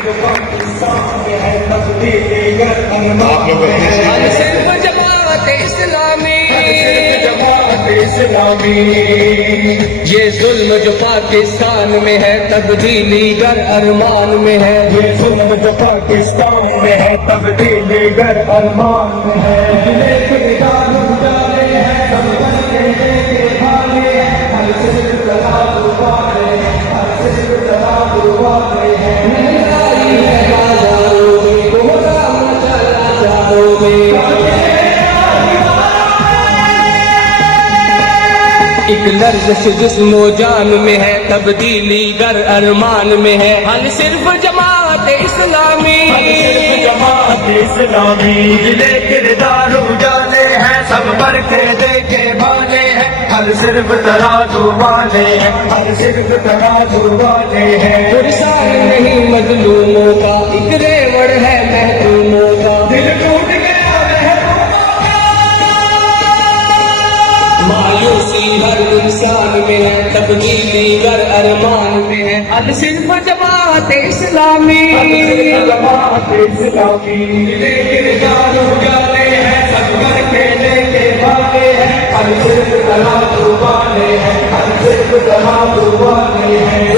ये जुल्म जो पाकिस्तान में है तब्दीली गर अरमान में है। ये जुल्म जो पाकिस्तान में है तब्दीली गर अरमान में है। एक लर्ज़ जिस्मो जान में है तब्दीली गर अरमान में है। हल सिर्फ जमात इस्लामी, जमात इस्लामी जिले किरदार उजाले हैं, सब बरके देखे भाले हैं। हर सिर्फ तराजू वाले हैं, हर सिर्फ तराजू वाले हैं। पुरसान नहीं मजलूमों का, एक रेवड़ है महरूमों का। दिल टूट गया मायूसी हर इंसान में है तब्दीली गर अरमान में है। हल सिर्फ जमात इस्लामी, जमात इस्लामी जिले किरदार उजाले हैं, सब बरके देखे भाले हैं। हर सिर्फ तराजू वाले हैं, हर सिर्फ तराजू वाले हैं।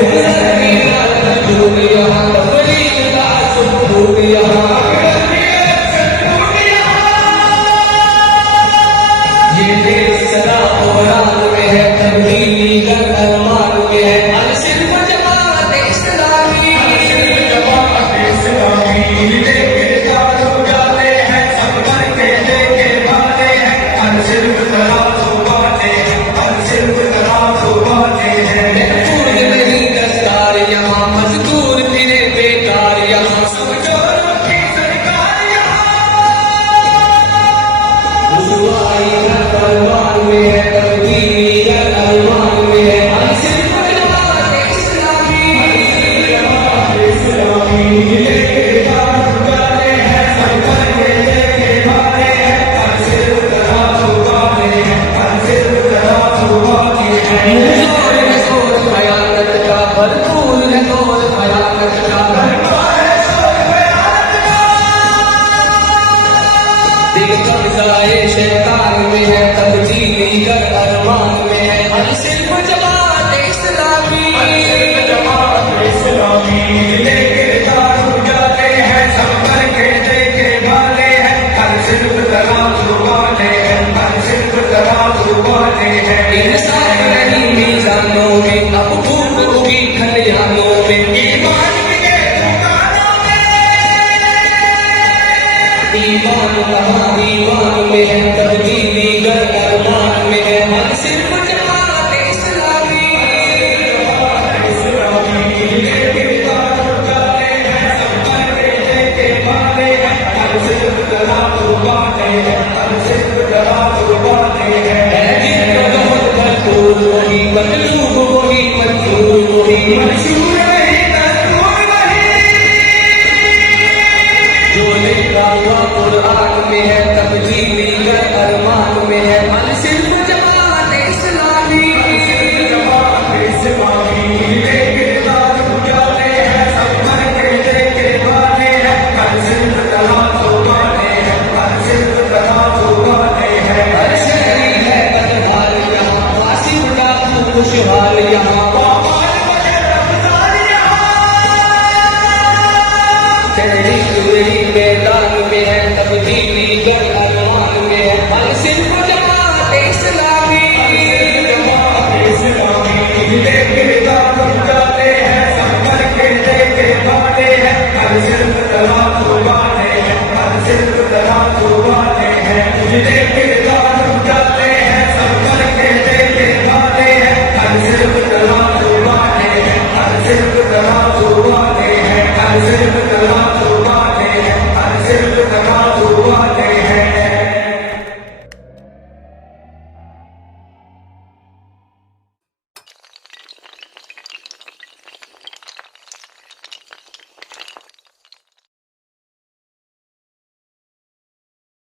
ये देश सदा कुरान में है तब्दीली गर अरमान में है। हल सिर्फ जमात इस्लामी, जमात इस्लामी जिले किरदार उजाले हैं, सब बरके देखे भाले हैं। हर सिर्फ तराजू वाले हैं, हर सिर्फ तराजू वाले हैं। महफूज नहीं दस्तार यहाँ, मजदूर फिरे बेकार यहाँ। सब चोरों की सरकार यहाँ। रुसवाई हर अरमान में है तब्दीली गर अरमान में है। हल सिर्फ जमात इस्लामी, जमात इस्लामी जिले किरदार उजाले हैं, सब बरके देखे भाले हैं। हर सिर्फ तराजू वाले हैं, हर सिर्फ तराजू वाले हैं। जोर है जोर खयानत का, भरपूर है जोर खयानत का। दिल कब्ज़ाए शैतान में है तब्दीली गर अरमान में है। हल सिर्फ जमात इस्लामी, जमात इस्लामी जिले किरदार उजाले हैं, सब बरके देखे भाले हैं। हर सिर्फ तराजू वाले हैं, हर सिर्फ तराजू वाले हैं। इंसाफ नहीं मीज़ानों में, अब भूख उगी खलिहानों में। ईमान के दुकानों में, ईमान कहाँ ईमान में है तब्दीली गर अरमान में है। हल सिर्फ जमात इस्लामी, इस्लामी जिले किरदार उजाले हैं, सब बरके देखे भाले हैं। हर सिर्फ तराजू वाले हैं, हर सिर्फ तराजू वाले हैं। भरपूर वही मतलूब वही मंजूर वही। मंशूर वही, दस्तूर वही। जो लिखा हुआ कुरान में है तब्दीली गर अरमान में है। हल सिर्फ जमात इस्लामी, जमात इस्लामी जिले किरदार उजाले हैं, सब बरके देखे भाले हैं। हर सिर्फ तराजू वाले हैं, हर सिर्फ तराजू वाले हैं। हर शहरी है बदहाल यहाँ, वासिफ डाकू खुशहाल यहाँ। तहरीक वही मैदान में है तब्दीली गर अरमान में है। हल सिर्फ जमात इस्लामी, जमात इस्लामी जिले किरदार उजाले हैं, सब बरके देखे भाले हैं। हर सिर्फ तराजू वाले हैं, हर सिर्फ तराजू वाले हैं। जिले किरदार उजाले हैं, सब बरके देखे भाले हैं। हर सिर्फ तराजू वाले हैं, हर सिर्फ तराजू वाले हैं। हर सिर्फ तराजू वाले हैं, हर सिर्फ तराजू वाले